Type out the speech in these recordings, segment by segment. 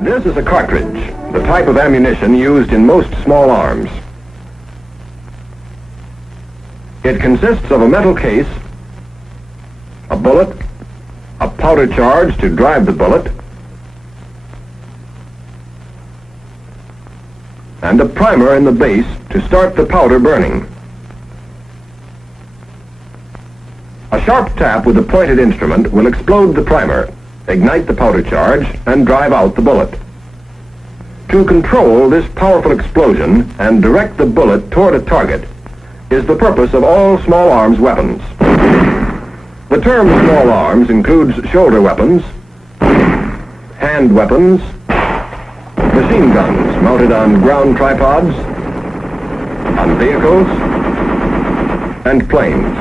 This is a cartridge, the type of ammunition used in most small arms. It consists of a metal case, a bullet, a powder charge to drive the bullet, and a primer in the base to start the powder burning. A sharp tap with a pointed instrument will explode the primer, ignite the powder charge, and drive out the bullet. To control this powerful explosion and direct the bullet toward a target is the purpose of all small arms weapons. The term small arms includes shoulder weapons, hand weapons, machine guns mounted on ground tripods, on vehicles, and planes.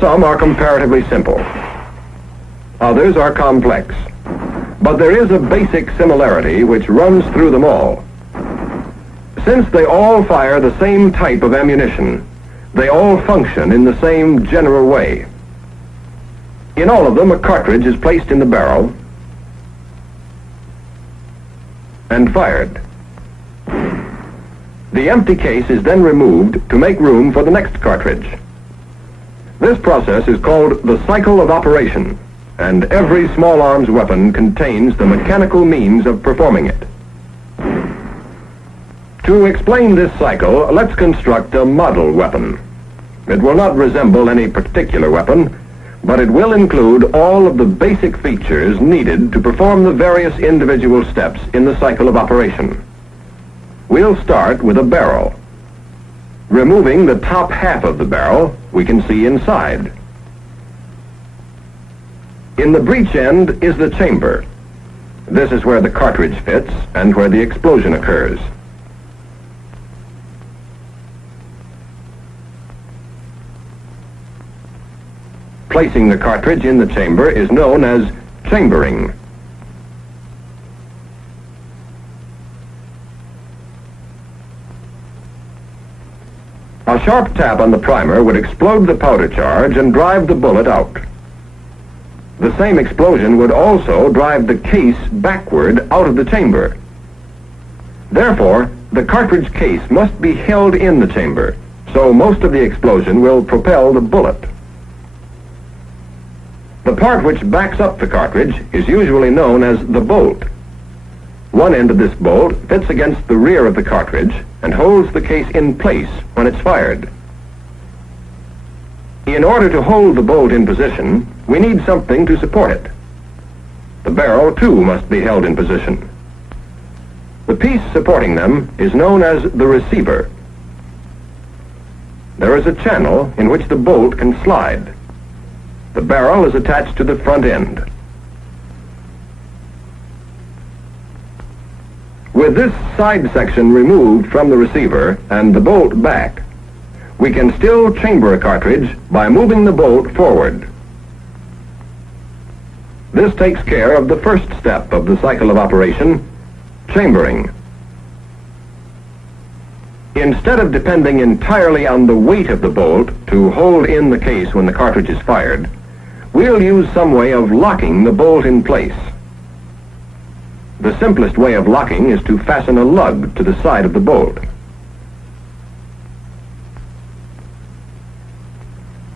Some are comparatively simple. Others are complex. But there is a basic similarity which runs through them all. Since they all fire the same type of ammunition, they all function in the same general way. In all of them, a cartridge is placed in the barrel and fired. The empty case is then removed to make room for the next cartridge. This process is called the cycle of operation, and every small arms weapon contains the mechanical means of performing it. To explain this cycle, let's construct a model weapon. It will not resemble any particular weapon, but it will include all of the basic features needed to perform the various individual steps in the cycle of operation. We'll start with a barrel. Removing the top half of the barrel, we can see inside. In the breech end is the chamber. This is where the cartridge fits and where the explosion occurs. Placing the cartridge in the chamber is known as chambering. A sharp tap on the primer would explode the powder charge and drive the bullet out. The same explosion would also drive the case backward out of the chamber. Therefore, the cartridge case must be held in the chamber, so most of the explosion will propel the bullet. The part which backs up the cartridge is usually known as the bolt. One end of this bolt fits against the rear of the cartridge and holds the case in place when it's fired. In order to hold the bolt in position, we need something to support it. The barrel, too, must be held in position. The piece supporting them is known as the receiver. There is a channel in which the bolt can slide. The barrel is attached to the front end. With this side section removed from the receiver and the bolt back, we can still chamber a cartridge by moving the bolt forward. This takes care of the first step of the cycle of operation, chambering. Instead of depending entirely on the weight of the bolt to hold in the case when the cartridge is fired, we'll use some way of locking the bolt in place. The simplest way of locking is to fasten a lug to the side of the bolt.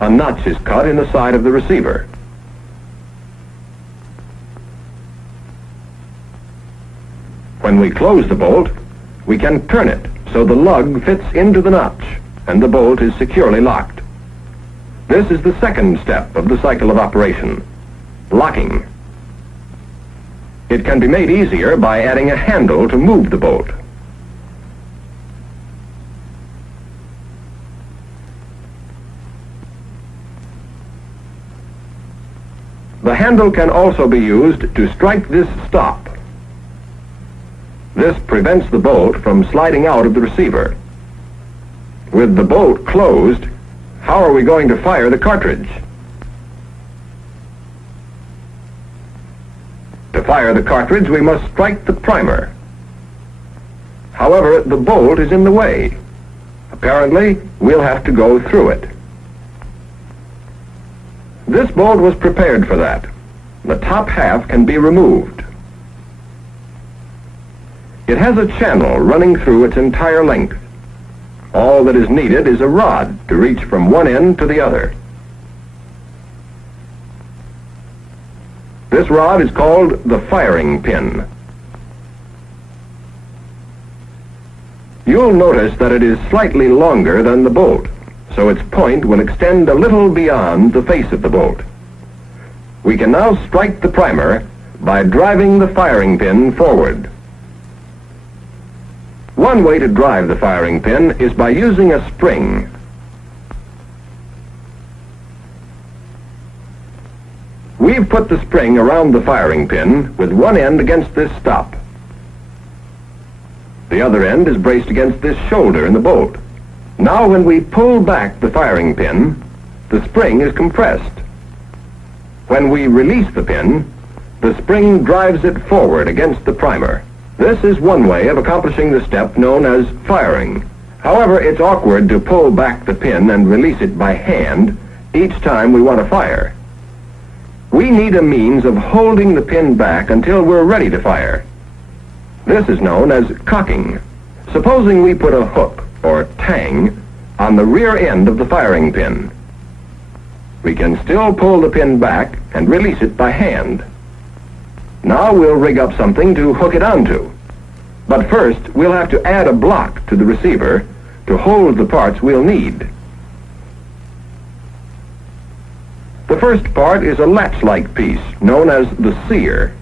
A notch is cut in the side of the receiver. When we close the bolt, we can turn it so the lug fits into the notch and the bolt is securely locked. This is the second step of the cycle of operation, locking. It can be made easier by adding a handle to move the bolt. The handle can also be used to strike this stop. This prevents the bolt from sliding out of the receiver. With the bolt closed, how are we going to fire the cartridge? To fire the cartridge, we must strike the primer. However, the bolt is in the way. Apparently, we'll have to go through it. This bolt was prepared for that. The top half can be removed. It has a channel running through its entire length. All that is needed is a rod to reach from one end to the other. This rod is called the firing pin. You'll notice that it is slightly longer than the bolt, so its point will extend a little beyond the face of the bolt. We can now strike the primer by driving the firing pin forward. One way to drive the firing pin is by using a spring. We've put the spring around the firing pin with one end against this stop. The other end is braced against this shoulder in the bolt. Now when we pull back the firing pin, the spring is compressed. When we release the pin, the spring drives it forward against the primer. This is one way of accomplishing the step known as firing. However, it's awkward to pull back the pin and release it by hand each time we want to fire. We need a means of holding the pin back until we're ready to fire. This is known as cocking. Supposing we put a hook or tang on the rear end of the firing pin. We can still pull the pin back and release it by hand. Now we'll rig up something to hook it onto. But first, we'll have to add a block to the receiver to hold the parts we'll need. The first part is a latch-like piece known as the sear.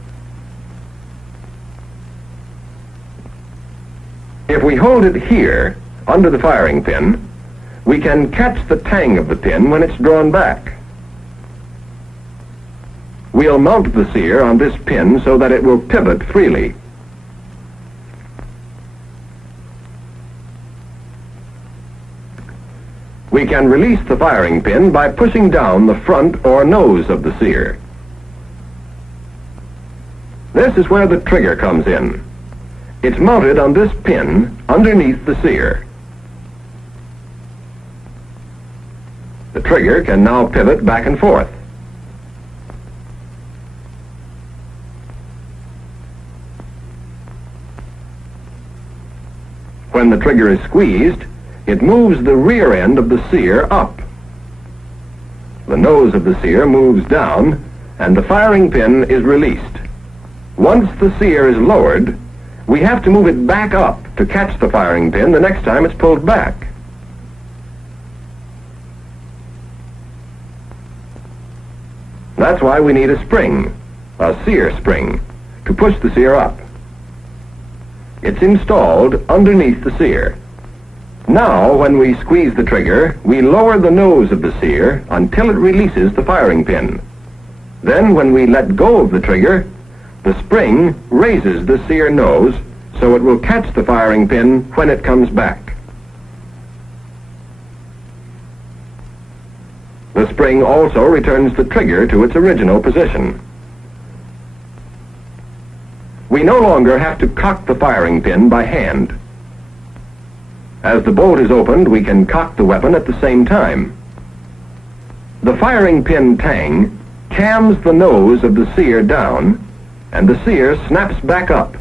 If we hold it here, under the firing pin, we can catch the tang of the pin when it's drawn back. We'll mount the sear on this pin so that it will pivot freely. We can release the firing pin by pushing down the front or nose of the sear. This is where the trigger comes in. It's mounted on this pin underneath the sear. The trigger can now pivot back and forth. When the trigger is squeezed, it moves the rear end of the sear up. The nose of the sear moves down, and the firing pin is released. Once the sear is lowered, we have to move it back up to catch the firing pin the next time it's pulled back. That's why we need a spring, a sear spring, to push the sear up. It's installed underneath the sear. Now, when we squeeze the trigger, we lower the nose of the sear until it releases the firing pin. Then, when we let go of the trigger, the spring raises the sear nose so it will catch the firing pin when it comes back. The spring also returns the trigger to its original position. We no longer have to cock the firing pin by hand. As the bolt is opened, we can cock the weapon at the same time. The firing pin tang cams the nose of the sear down, and the sear snaps back up.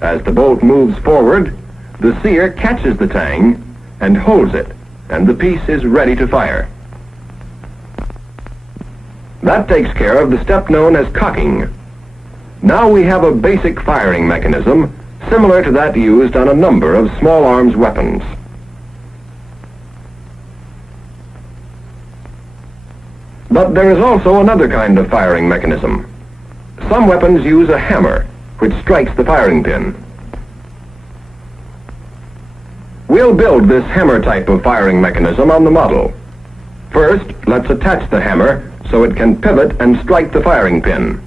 As the bolt moves forward, the sear catches the tang and holds it, and the piece is ready to fire. That takes care of the step known as cocking. Now we have a basic firing mechanism similar to that used on a number of small arms weapons. But there is also another kind of firing mechanism. Some weapons use a hammer, which strikes the firing pin. We'll build this hammer type of firing mechanism on the model. First, let's attach the hammer so it can pivot and strike the firing pin.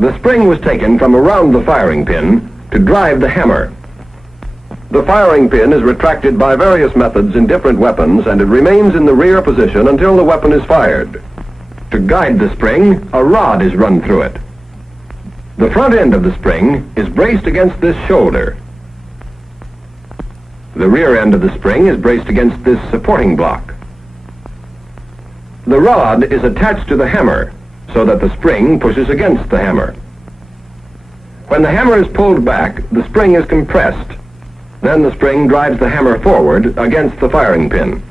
The spring was taken from around the firing pin to drive the hammer. The firing pin is retracted by various methods in different weapons, and it remains in the rear position until the weapon is fired. To guide the spring, a rod is run through it. The front end of the spring is braced against this shoulder. The rear end of the spring is braced against this supporting block. The rod is attached to the hammer so that the spring pushes against the hammer. When the hammer is pulled back, the spring is compressed. Then the spring drives the hammer forward against the firing pin.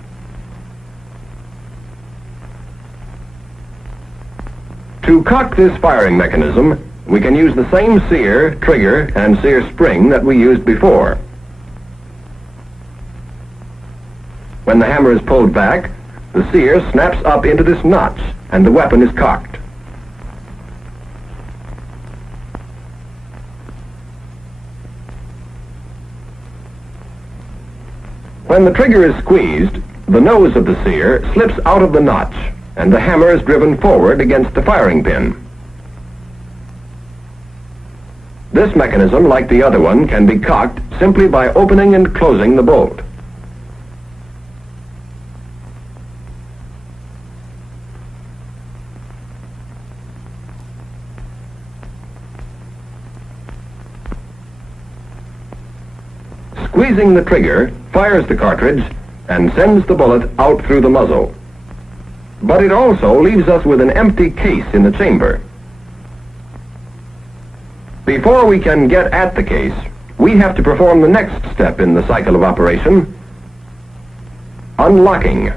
To cock this firing mechanism, we can use the same sear, trigger, and sear spring that we used before. When the hammer is pulled back, the sear snaps up into this notch, and the weapon is cocked. When the trigger is squeezed, the nose of the sear slips out of the notch, and the hammer is driven forward against the firing pin. This mechanism, like the other one, can be cocked simply by opening and closing the bolt. Squeezing the trigger fires the cartridge and sends the bullet out through the muzzle. But it also leaves us with an empty case in the chamber. Before we can get at the case, we have to perform the next step in the cycle of operation: unlocking.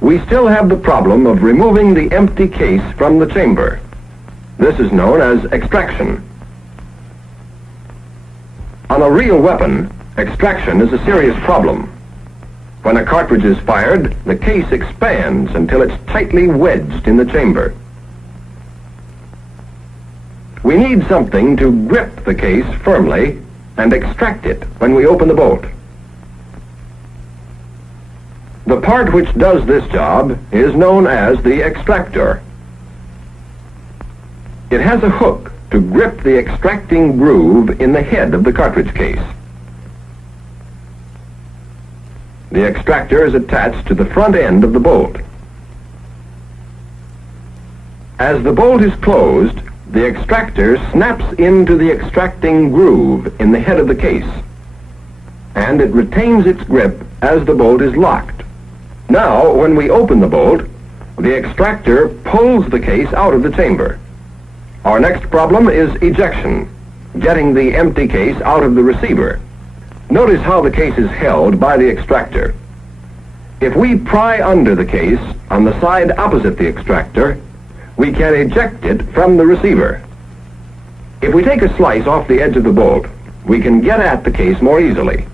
We still have the problem of removing the empty case from the chamber. This is known as extraction. On a real weapon, extraction is a serious problem. When a cartridge is fired, the case expands until it's tightly wedged in the chamber. We need something to grip the case firmly and extract it when we open the bolt. The part which does this job is known as the extractor. It has a hook to grip the extracting groove in the head of the cartridge case. The extractor is attached to the front end of the bolt. As the bolt is closed, the extractor snaps into the extracting groove in the head of the case, and it retains its grip as the bolt is locked. Now, when we open the bolt, the extractor pulls the case out of the chamber. Our next problem is ejection, getting the empty case out of the receiver. Notice how the case is held by the extractor. If we pry under the case on the side opposite the extractor, we can eject it from the receiver. If we take a slice off the edge of the bolt, we can get at the case more easily.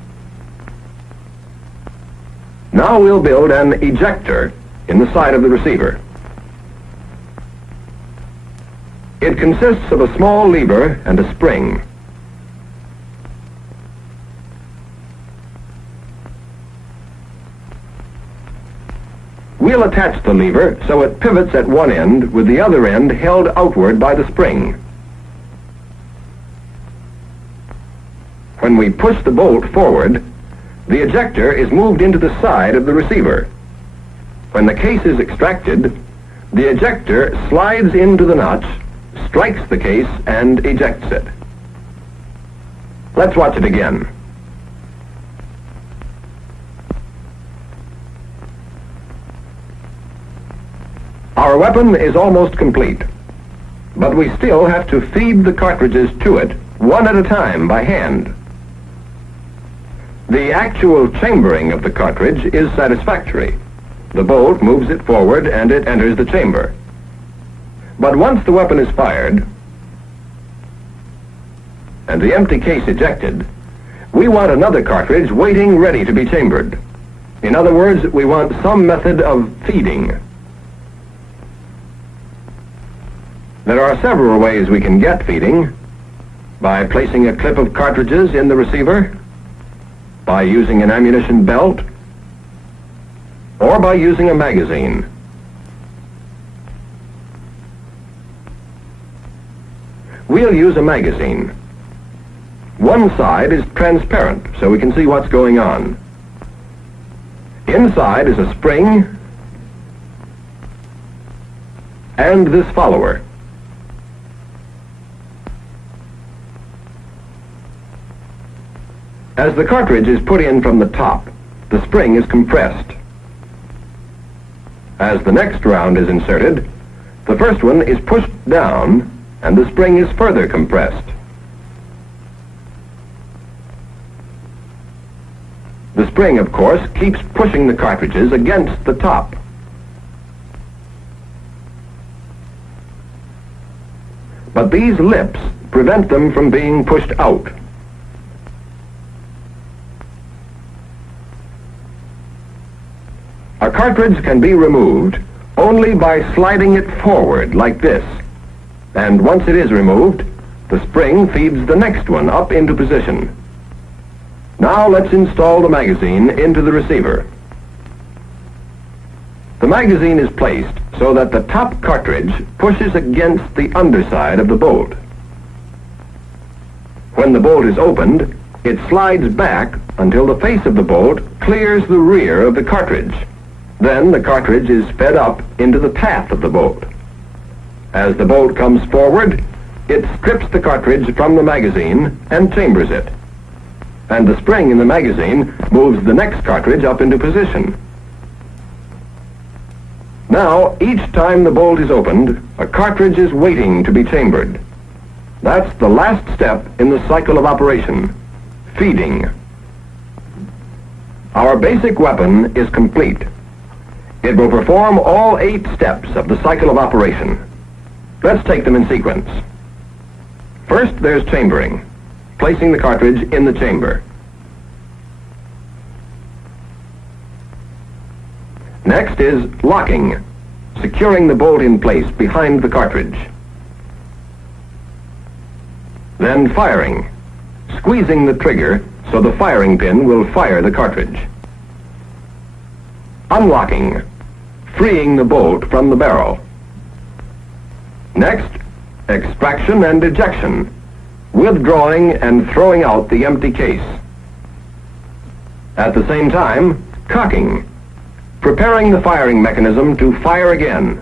Now we'll build an ejector in the side of the receiver. It consists of a small lever and a spring. We'll attach the lever so it pivots at one end with the other end held outward by the spring. When we push the bolt forward, the ejector is moved into the side of the receiver. When the case is extracted, the ejector slides into the notch, strikes the case, and ejects it. Let's watch it again. Our weapon is almost complete, but we still have to feed the cartridges to it one at a time by hand. The actual chambering of the cartridge is satisfactory. The bolt moves it forward and it enters the chamber. But once the weapon is fired and the empty case ejected, we want another cartridge waiting ready to be chambered. In other words, we want some method of feeding. There are several ways we can get feeding: by placing a clip of cartridges in the receiver, by using an ammunition belt, or by using a magazine. We'll use a magazine. One side is transparent, so we can see what's going on. Inside is a spring and this follower. As the cartridge is put in from the top, the spring is compressed. As the next round is inserted, the first one is pushed down and the spring is further compressed. The spring, of course, keeps pushing the cartridges against the top. But these lips prevent them from being pushed out. A cartridge can be removed only by sliding it forward like this. And once it is removed, the spring feeds the next one up into position. Now let's install the magazine into the receiver. The magazine is placed so that the top cartridge pushes against the underside of the bolt. When the bolt is opened, it slides back until the face of the bolt clears the rear of the cartridge. Then the cartridge is fed up into the path of the bolt. As the bolt comes forward, it strips the cartridge from the magazine and chambers it. And the spring in the magazine moves the next cartridge up into position. Now, each time the bolt is opened, a cartridge is waiting to be chambered. That's the last step in the cycle of operation, feeding. Our basic weapon is complete. It will perform all 8 steps of the cycle of operation. Let's take them in sequence. First, there's chambering, placing the cartridge in the chamber. Next is locking, securing the bolt in place behind the cartridge. Then firing, squeezing the trigger so the firing pin will fire the cartridge. Unlocking, freeing the bolt from the barrel. Next, extraction and ejection, withdrawing and throwing out the empty case. At the same time, cocking, preparing the firing mechanism to fire again.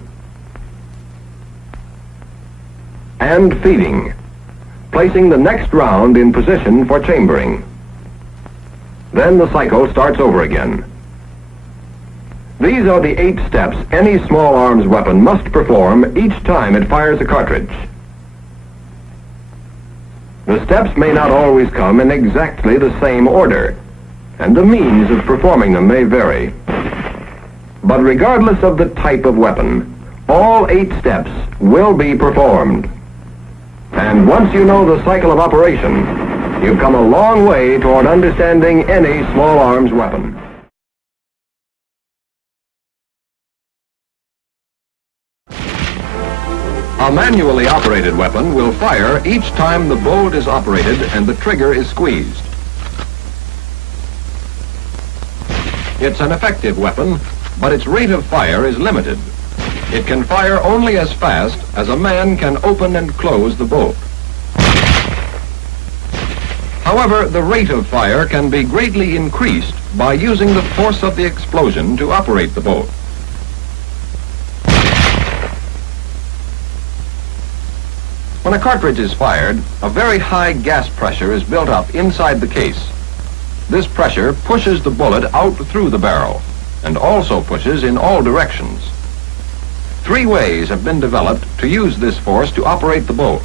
And feeding, placing the next round in position for chambering. Then the cycle starts over again. These are the 8 steps any small arms weapon must perform each time it fires a cartridge. The steps may not always come in exactly the same order, and the means of performing them may vary. But regardless of the type of weapon, all 8 steps will be performed. And once you know the cycle of operation, you've come a long way toward understanding any small arms weapon. A manually operated weapon will fire each time the bolt is operated and the trigger is squeezed. It's an effective weapon, but its rate of fire is limited. It can fire only as fast as a man can open and close the bolt. However, the rate of fire can be greatly increased by using the force of the explosion to operate the bolt. When a cartridge is fired, a very high gas pressure is built up inside the case. This pressure pushes the bullet out through the barrel and also pushes in all directions. 3 ways have been developed to use this force to operate the bolt.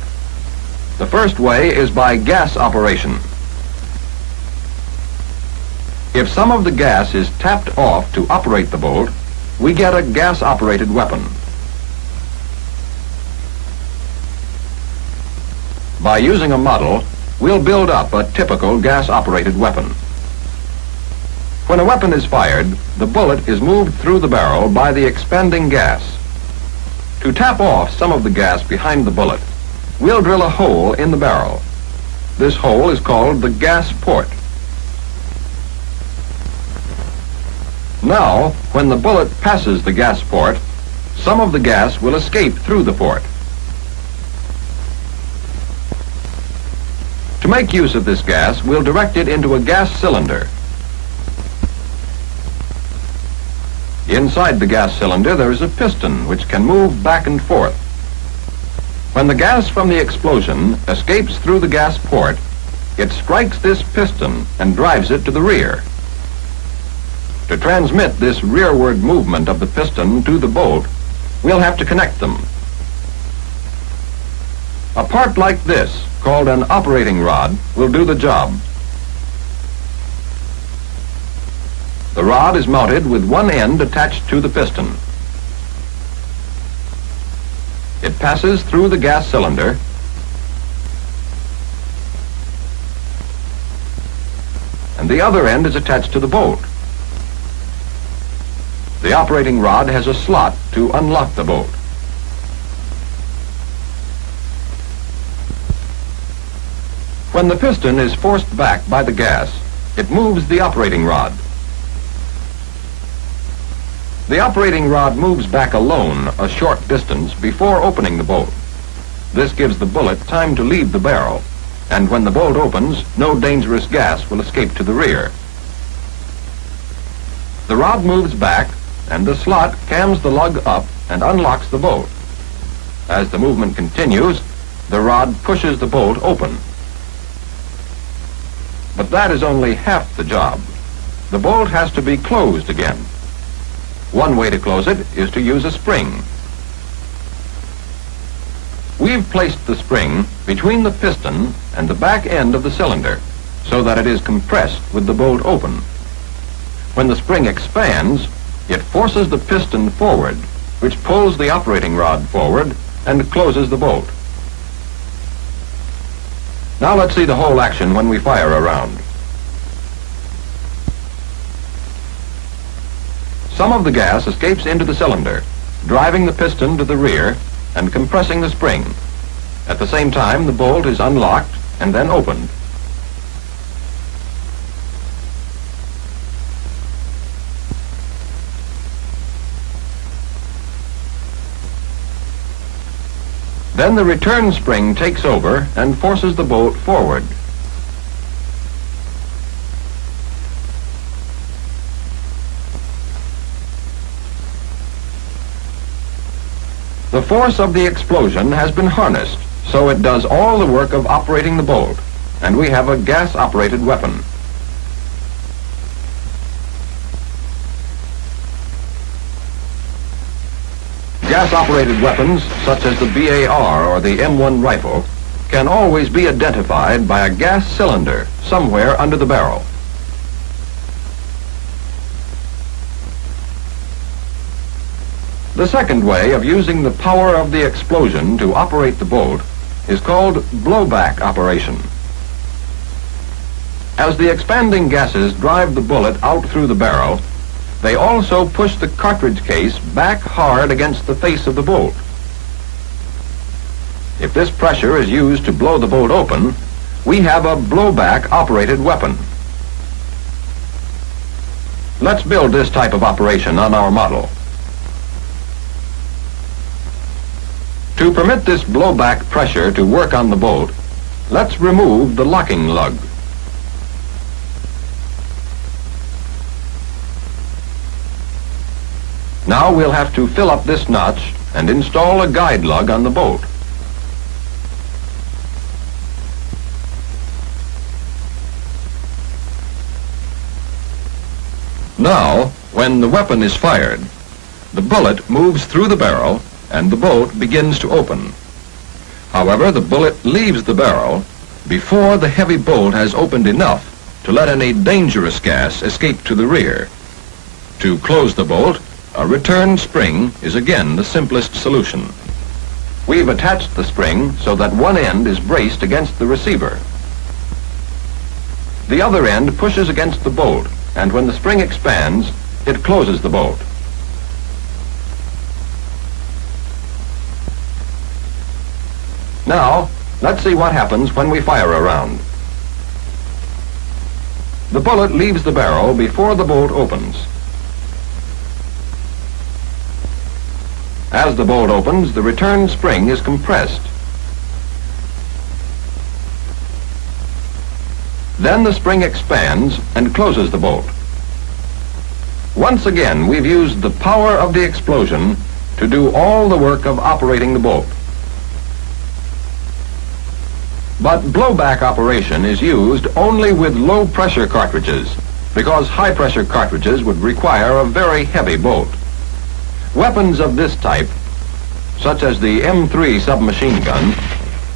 The first way is by gas operation. If some of the gas is tapped off to operate the bolt, we get a gas-operated weapon. By using a model, we'll build up a typical gas-operated weapon. When a weapon is fired, the bullet is moved through the barrel by the expanding gas. To tap off some of the gas behind the bullet, we'll drill a hole in the barrel. This hole is called the gas port. Now, when the bullet passes the gas port, some of the gas will escape through the port. To make use of this gas, we'll direct it into a gas cylinder. Inside the gas cylinder, there is a piston which can move back and forth. When the gas from the explosion escapes through the gas port, it strikes this piston and drives it to the rear. To transmit this rearward movement of the piston to the bolt, we'll have to connect them. A part like this, called an operating rod, will do the job. The rod is mounted with one end attached to the piston. It passes through the gas cylinder and the other end is attached to the bolt. The operating rod has a slot to unlock the bolt. When the piston is forced back by the gas, it moves the operating rod. The operating rod moves back alone a short distance before opening the bolt. This gives the bullet time to leave the barrel, and when the bolt opens, no dangerous gas will escape to the rear. The rod moves back, and the slot cams the lug up and unlocks the bolt. As the movement continues, the rod pushes the bolt open. But that is only half the job. The bolt has to be closed again. One way to close it is to use a spring. We've placed the spring between the piston and the back end of the cylinder so that it is compressed with the bolt open. When the spring expands, it forces the piston forward, which pulls the operating rod forward and closes the bolt. Now let's see the whole action when we fire a round. Some of the gas escapes into the cylinder, driving the piston to the rear and compressing the spring. At the same time, the bolt is unlocked and then opened. Then the return spring takes over and forces the bolt forward. The force of the explosion has been harnessed, so it does all the work of operating the bolt, and we have a gas-operated weapon. Gas-operated weapons, such as the BAR or the M1 rifle, can always be identified by a gas cylinder somewhere under the barrel. The second way of using the power of the explosion to operate the bolt is called blowback operation. As the expanding gases drive the bullet out through the barrel, they also push the cartridge case back hard against the face of the bolt. If this pressure is used to blow the bolt open, we have a blowback operated weapon. Let's build this type of operation on our model. To permit this blowback pressure to work on the bolt, let's remove the locking lug. Now we'll have to fill up this notch and install a guide lug on the bolt. Now, when the weapon is fired, the bullet moves through the barrel and the bolt begins to open. However, the bullet leaves the barrel before the heavy bolt has opened enough to let any dangerous gas escape to the rear. To close the bolt, a return spring is again the simplest solution. We've attached the spring so that one end is braced against the receiver. The other end pushes against the bolt, and when the spring expands, it closes the bolt. Now, let's see what happens when we fire a round. The bullet leaves the barrel before the bolt opens. As the bolt opens, the return spring is compressed. Then the spring expands and closes the bolt. Once again, we've used the power of the explosion to do all the work of operating the bolt. But blowback operation is used only with low-pressure cartridges, because high-pressure cartridges would require a very heavy bolt. Weapons of this type, such as the M3 submachine gun,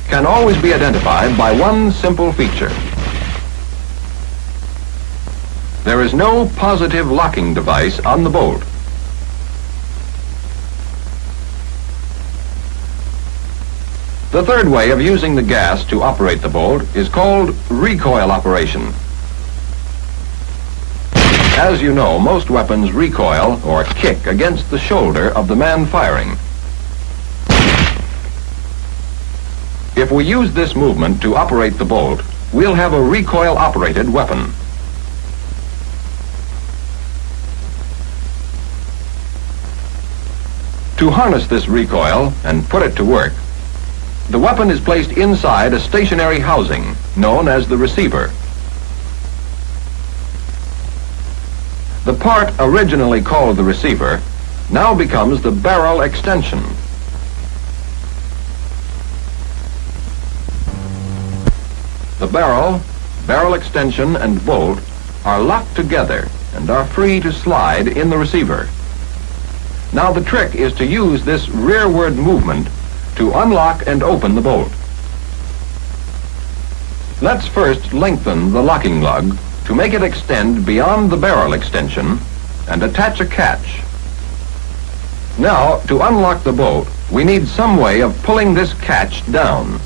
can always be identified by one simple feature. There is no positive locking device on the bolt. The third way of using the gas to operate the bolt is called recoil operation. As you know, most weapons recoil or kick against the shoulder of the man firing. If we use this movement to operate the bolt, we'll have a recoil-operated weapon. To harness this recoil and put it to work, the weapon is placed inside a stationary housing known as the receiver. The part originally called the receiver now becomes the barrel extension. The barrel extension, and bolt are locked together and are free to slide in the receiver. Now the trick is to use this rearward movement to unlock and open the bolt. Let's first lengthen the locking lug to make it extend beyond the barrel extension and attach a catch. Now, to unlock the bolt, we need some way of pulling this catch down.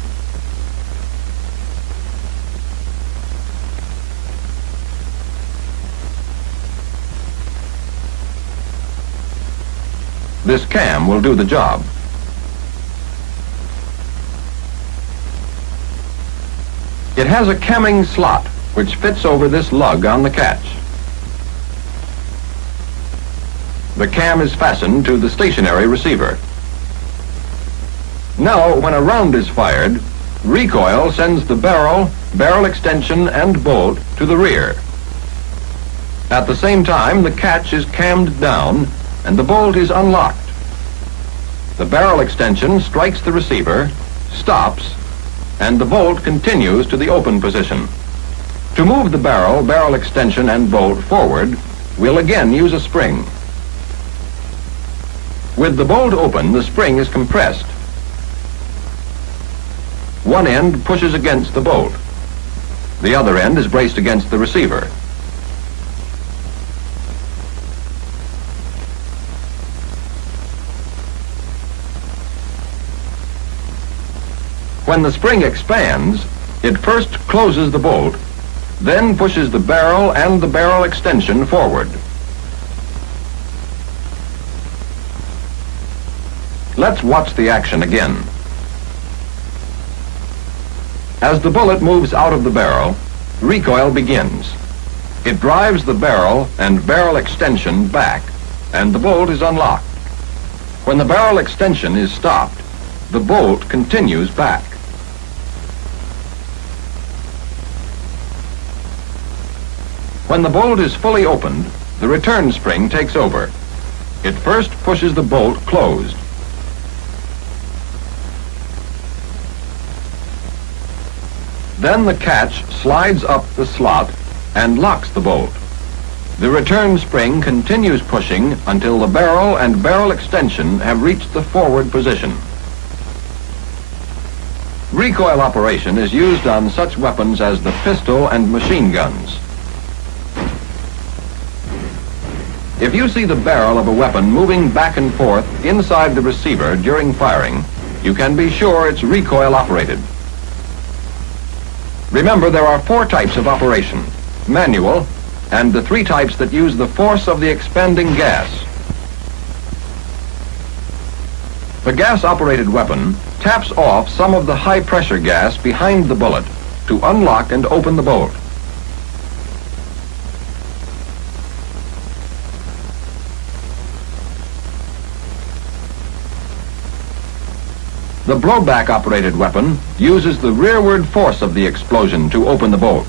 This cam will do the job. It has a camming slot which fits over this lug on the catch. The cam is fastened to the stationary receiver. Now, when a round is fired, recoil sends the barrel extension, and bolt to the rear. At the same time, the catch is cammed down and the bolt is unlocked. The barrel extension strikes the receiver, stops, and the bolt continues to the open position. To move the barrel extension, and bolt forward, we'll again use a spring. With the bolt open, the spring is compressed. One end pushes against the bolt. The other end is braced against the receiver. When the spring expands, it first closes the bolt, then pushes the barrel and the barrel extension forward. Let's watch the action again. As the bullet moves out of the barrel, recoil begins. It drives the barrel and barrel extension back, and the bolt is unlocked. When the barrel extension is stopped, the bolt continues back. When the bolt is fully opened, the return spring takes over. It first pushes the bolt closed. Then the catch slides up the slot and locks the bolt. The return spring continues pushing until the barrel and barrel extension have reached the forward position. Recoil operation is used on such weapons as the pistol and machine guns. If you see the barrel of a weapon moving back and forth inside the receiver during firing, you can be sure it's recoil operated. Remember, there are 4 types of operation: manual, and the 3 types that use the force of the expanding gas. The gas-operated weapon taps off some of the high-pressure gas behind the bullet to unlock and open the bolt. The blowback-operated weapon uses the rearward force of the explosion to open the bolt.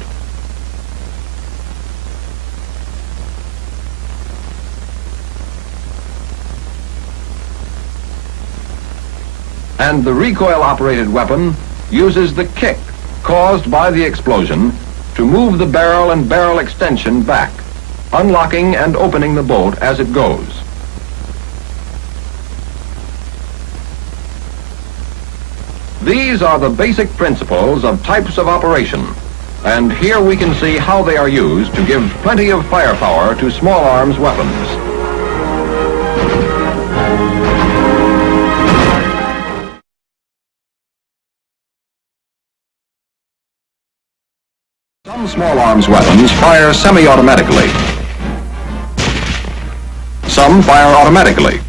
And the recoil-operated weapon uses the kick caused by the explosion to move the barrel and barrel extension back, unlocking and opening the bolt as it goes. These are the basic principles of types of operation, and here we can see how they are used to give plenty of firepower to small arms weapons. Some small arms weapons fire semi-automatically. Some fire automatically.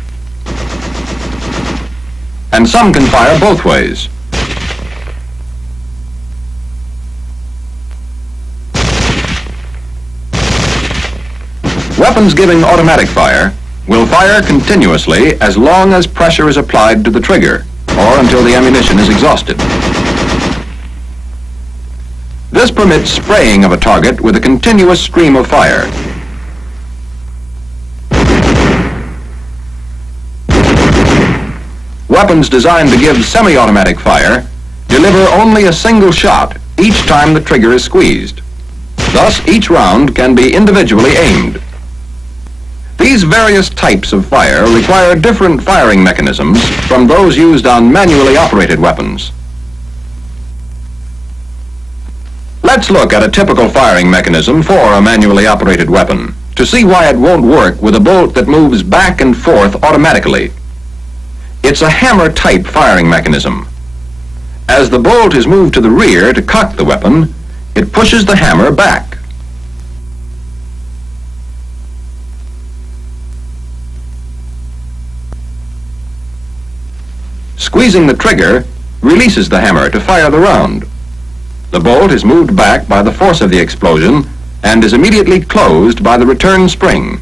And some can fire both ways. Weapons giving automatic fire will fire continuously as long as pressure is applied to the trigger or until the ammunition is exhausted. This permits spraying of a target with a continuous stream of fire. Weapons designed to give semi-automatic fire deliver only a single shot each time the trigger is squeezed. Thus, each round can be individually aimed. These various types of fire require different firing mechanisms from those used on manually operated weapons. Let's look at a typical firing mechanism for a manually operated weapon to see why it won't work with a bolt that moves back and forth automatically. It's a hammer-type firing mechanism. As the bolt is moved to the rear to cock the weapon, it pushes the hammer back. Squeezing the trigger releases the hammer to fire the round. The bolt is moved back by the force of the explosion and is immediately closed by the return spring.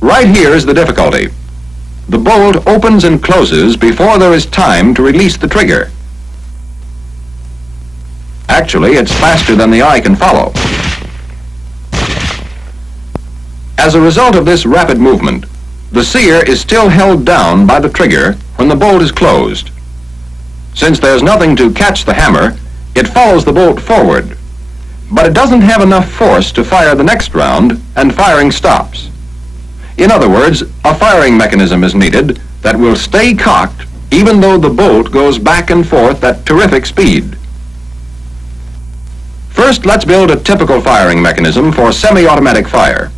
Right here is the difficulty. The bolt opens and closes before there is time to release the trigger. Actually, it's faster than the eye can follow. As a result of this rapid movement, the sear is still held down by the trigger when the bolt is closed. Since there's nothing to catch the hammer, it follows the bolt forward, but it doesn't have enough force to fire the next round, and firing stops. In other words, a firing mechanism is needed that will stay cocked even though the bolt goes back and forth at terrific speed. First, let's build a typical firing mechanism for semi-automatic fire.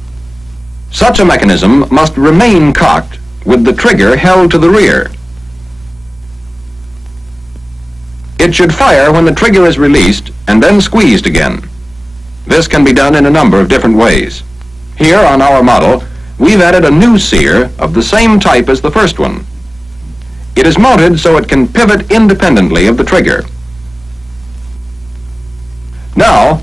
Such a mechanism must remain cocked with the trigger held to the rear. It should fire when the trigger is released and then squeezed again. This can be done in a number of different ways. Here on our model, we've added a new sear of the same type as the first one. It is mounted so it can pivot independently of the trigger. Now,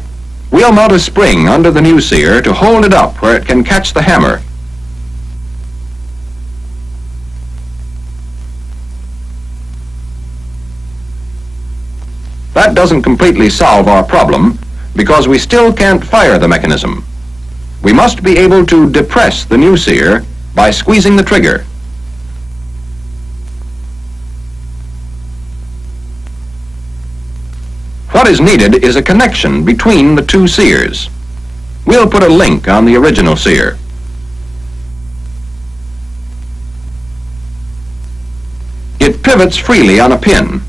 we'll mount a spring under the new sear to hold it up where it can catch the hammer. That doesn't completely solve our problem because we still can't fire the mechanism. We must be able to depress the new sear by squeezing the trigger. What is needed is a connection between the two sears. We'll put a link on the original sear. It pivots freely on a pin,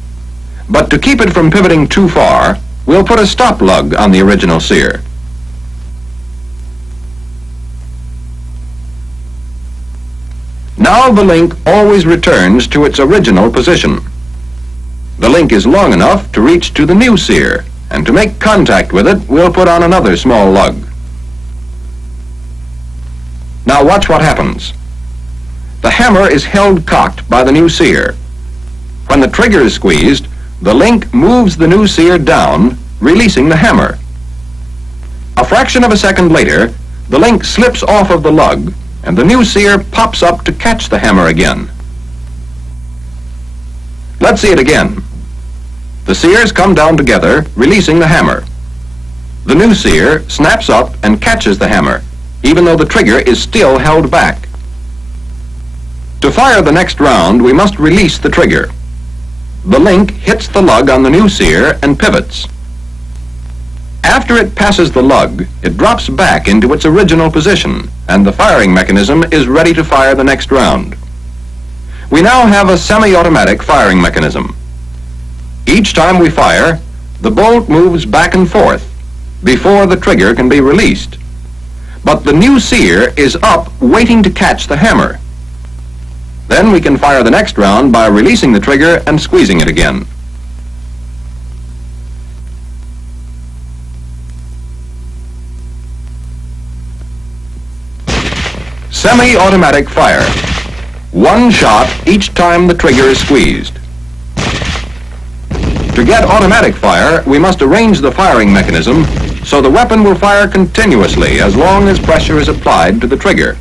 but to keep it from pivoting too far, we'll put a stop lug on the original sear. Now the link always returns to its original position. The link is long enough to reach to the new sear, and to make contact with it, we'll put on another small lug. Now watch what happens. The hammer is held cocked by the new sear. When the trigger is squeezed, the link moves the new sear down, releasing the hammer. A fraction of a second later, the link slips off of the lug, and the new sear pops up to catch the hammer again. Let's see it again. The sears come down together, releasing the hammer. The new sear snaps up and catches the hammer, even though the trigger is still held back. To fire the next round, we must release the trigger. the link hits the lug on the new sear and pivots. After it passes the lug, it drops back into its original position, and the firing mechanism is ready to fire the next round. We now have a semi-automatic firing mechanism. Each time we fire, the bolt moves back and forth before the trigger can be released. But the new sear is up waiting to catch the hammer. Then we can fire the next round by releasing the trigger and squeezing it again. Semi-automatic fire. One shot each time the trigger is squeezed. To get automatic fire, we must arrange the firing mechanism so the weapon will fire continuously as long as pressure is applied to the trigger.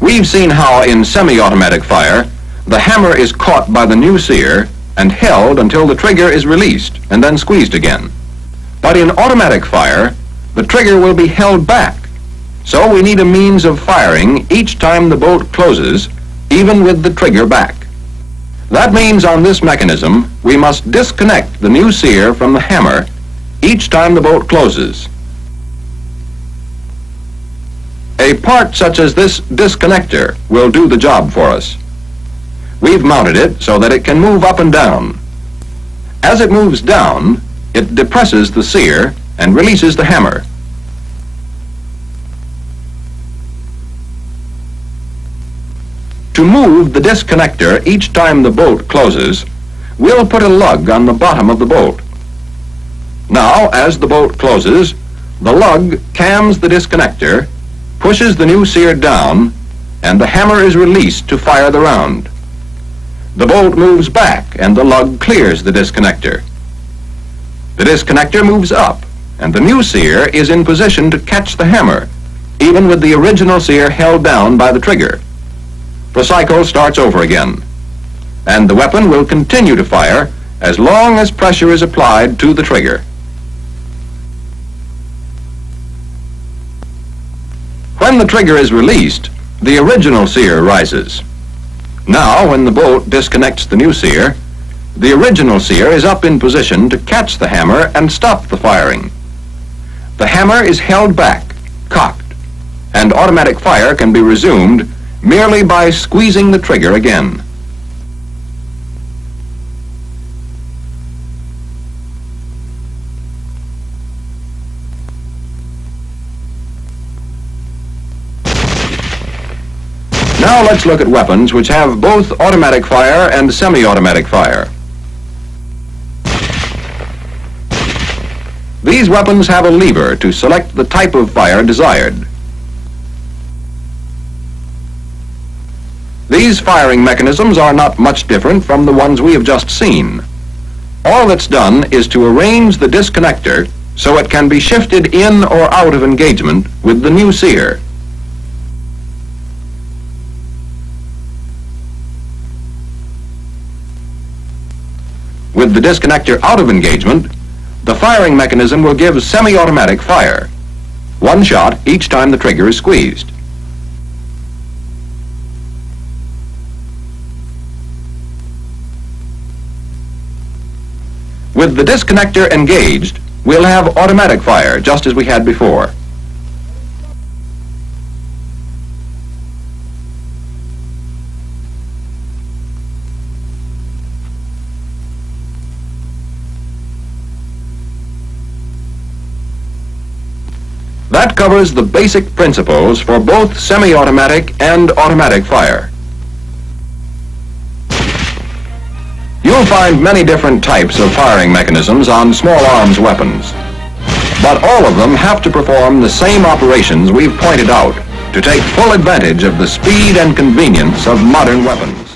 We've seen how in semi-automatic fire, the hammer is caught by the new sear and held until the trigger is released and then squeezed again. But in automatic fire, the trigger will be held back, so we need a means of firing each time the bolt closes, even with the trigger back. That means on this mechanism, we must disconnect the new sear from the hammer each time the bolt closes. A part such as this disconnector will do the job for us. We've mounted it so that it can move up and down. As it moves down, it depresses the sear and releases the hammer. To move the disconnector each time the bolt closes, we'll put a lug on the bottom of the bolt. Now, as the bolt closes, the lug cams the disconnector, pushes the new sear down, and the hammer is released to fire the round. The bolt moves back and the lug clears the disconnector. The disconnector moves up and the new sear is in position to catch the hammer, even with the original sear held down by the trigger. The cycle starts over again, and the weapon will continue to fire as long as pressure is applied to the trigger. When the trigger is released, the original sear rises. Now, when the bolt disconnects the new sear, the original sear is up in position to catch the hammer and stop the firing. The hammer is held back, cocked, and automatic fire can be resumed merely by squeezing the trigger again. Now let's look at weapons which have both automatic fire and semi-automatic fire. These weapons have a lever to select the type of fire desired. These firing mechanisms are not much different from the ones we have just seen. All that's done is to arrange the disconnector so it can be shifted in or out of engagement with the new sear. With the disconnector out of engagement, the firing mechanism will give semi-automatic fire. One shot each time the trigger is squeezed. With the disconnector engaged, we'll have automatic fire just as we had before. That covers the basic principles for both semi-automatic and automatic fire. You'll find many different types of firing mechanisms on small arms weapons, but all of them have to perform the same operations we've pointed out to take full advantage of the speed and convenience of modern weapons.